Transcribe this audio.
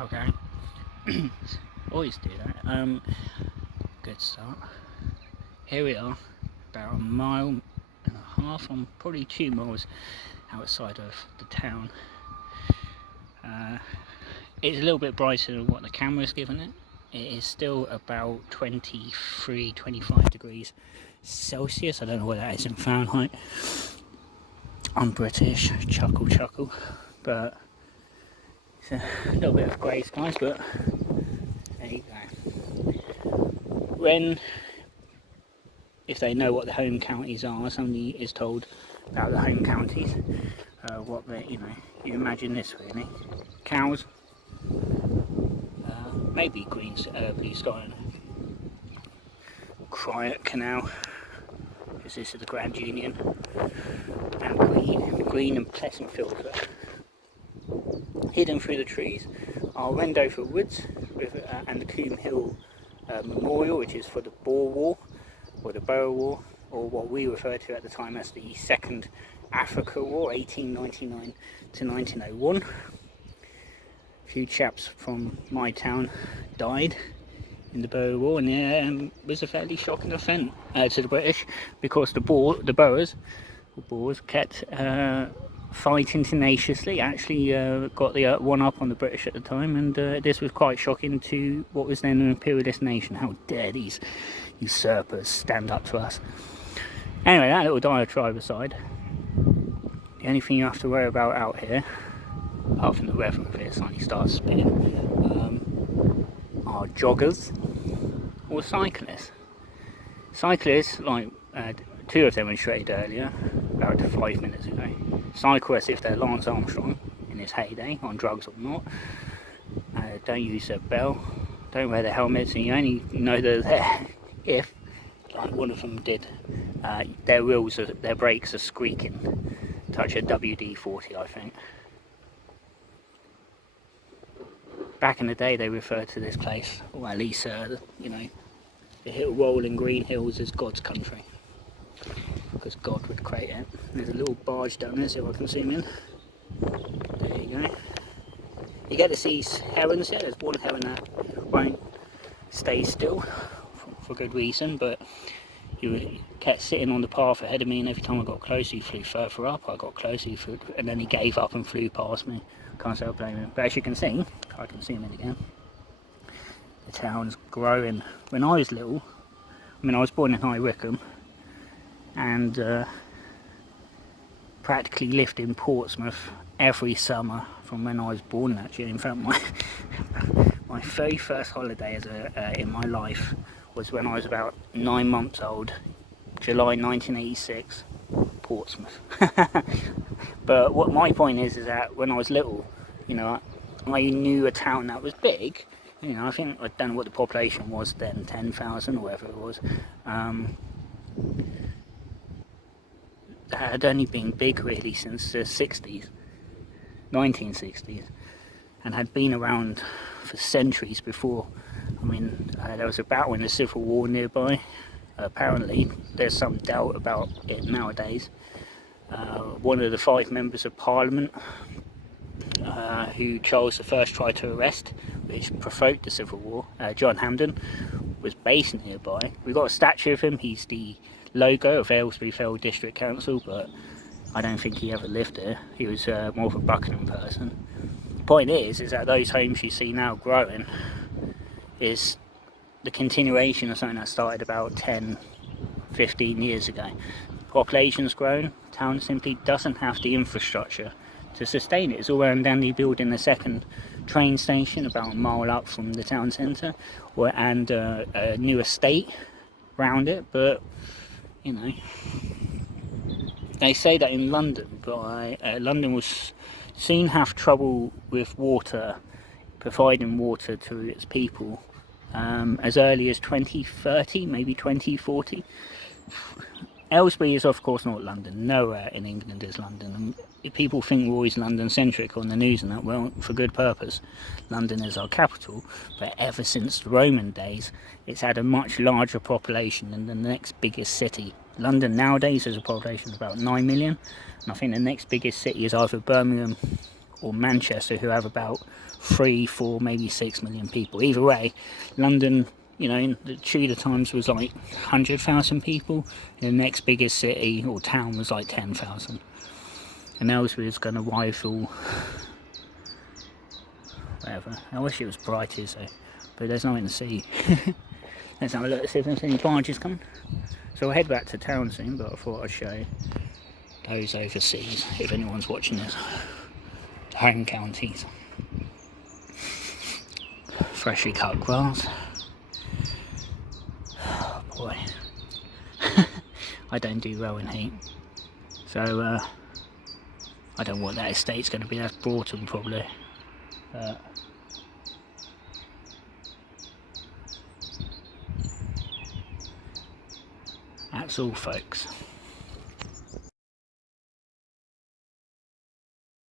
Okay. Always do that. Good start. Here we are, about 1.5 miles, probably 2 miles outside of the town. It's a little bit brighter than what the camera's given it. It is still about 23-25 degrees Celsius. I don't know what that is in Fahrenheit. I'm British, chuckle, but it's a little bit of grey skies, but there you go. If they know what the home counties are, somebody is told about the home counties, what they, you imagine this really: cows, maybe blue sky, quiet canal, because this is the Grand Union, and green and pleasant fields. Hidden through the trees are Wendover Woods and the Coombe Hill Memorial, which is for the Boer War, or the Boer War, or what we referred to at the time as the Second Africa War, 1899 to 1901. A few chaps from my town died in the Boer War, and it was a fairly shocking event to the British, because the Boers kept fighting tenaciously, actually got the one up on the British at the time, and this was quite shocking to what was then an imperialist nation. How dare these usurpers stand up to us? Anyway, that little diatribe aside, the only thing you have to worry about out here, apart from the weather if it suddenly starts spinning, are joggers or cyclists. Cyclists, like two of them were straight earlier, about 5 minutes ago. Cyclists, if they're Lance Armstrong in his heyday, on drugs or not, don't use their bell, don't wear their helmets, and you only know they're there if, like one of them did, their brakes are squeaking. Touch a WD-40, I think. Back in the day, they referred to this place, or at least, the rolling green hills, as God's country, because God would create it. There's a little barge down there, see if I can zoom in. There you go. You get to see herons here. There's one heron that won't stay still for good reason, but he kept sitting on the path ahead of me, and every time I got closer he flew further up. I got closer, and then he gave up and flew past me. Can't say I blame him. But as you can see, I can zoom in again, the town's growing. When I was little, I was born in High Wycombe, and practically lived in Portsmouth every summer from when I was born, actually. In fact, my very first holiday in my life was when I was about 9 months old, July 1986, Portsmouth. But what my point is that when I was little, I knew a town that was big. I think, I don't know what the population was then, 10,000 or whatever it was. That had only been big really since the 60s, 1960s, and had been around for centuries before. There was a battle in the Civil War nearby. Apparently, there's some doubt about it nowadays. One of the 5 members of Parliament who Charles I tried to arrest, which provoked the Civil War, John Hampden, was based nearby. We've got a statue of him. He's the logo of Aylesbury Fell District Council, but I don't think he ever lived there. He was more of a Buckingham person. The point is that those homes you see now growing is the continuation of something that started about 10-15 years ago. Population's grown, town simply doesn't have the infrastructure to sustain it. It's all around Dandy building the second train station about a mile up from the town centre, and a new estate around it. But they say that in London, but London will soon have trouble with water, providing water to its people, as early as 2030, maybe 2040. Aylesbury is of course not London. Nowhere in England is London. And if people think we're always London-centric on the news and that, well, for good purpose. London is our capital, but ever since the Roman days, it's had a much larger population than the next biggest city. London nowadays has a population of about 9 million, and I think the next biggest city is either Birmingham or Manchester, who have about 3, 4, maybe 6 million people. Either way, London, you know, in the Tudor times was like 100,000 people. And the next biggest city or town was like 10,000. And Ellesmere's going to rival whatever. I wish it was brighter, so, but there's nothing to see. Let's have a look, see if there's any barges coming. So I'll head back to town soon, but I thought I'd show you those overseas, if anyone's watching this. Home counties. Freshly cut grass. Oh boy. I don't do well in heat. So I don't know what that estate's going to be. That's Broughton probably. That's all, folks.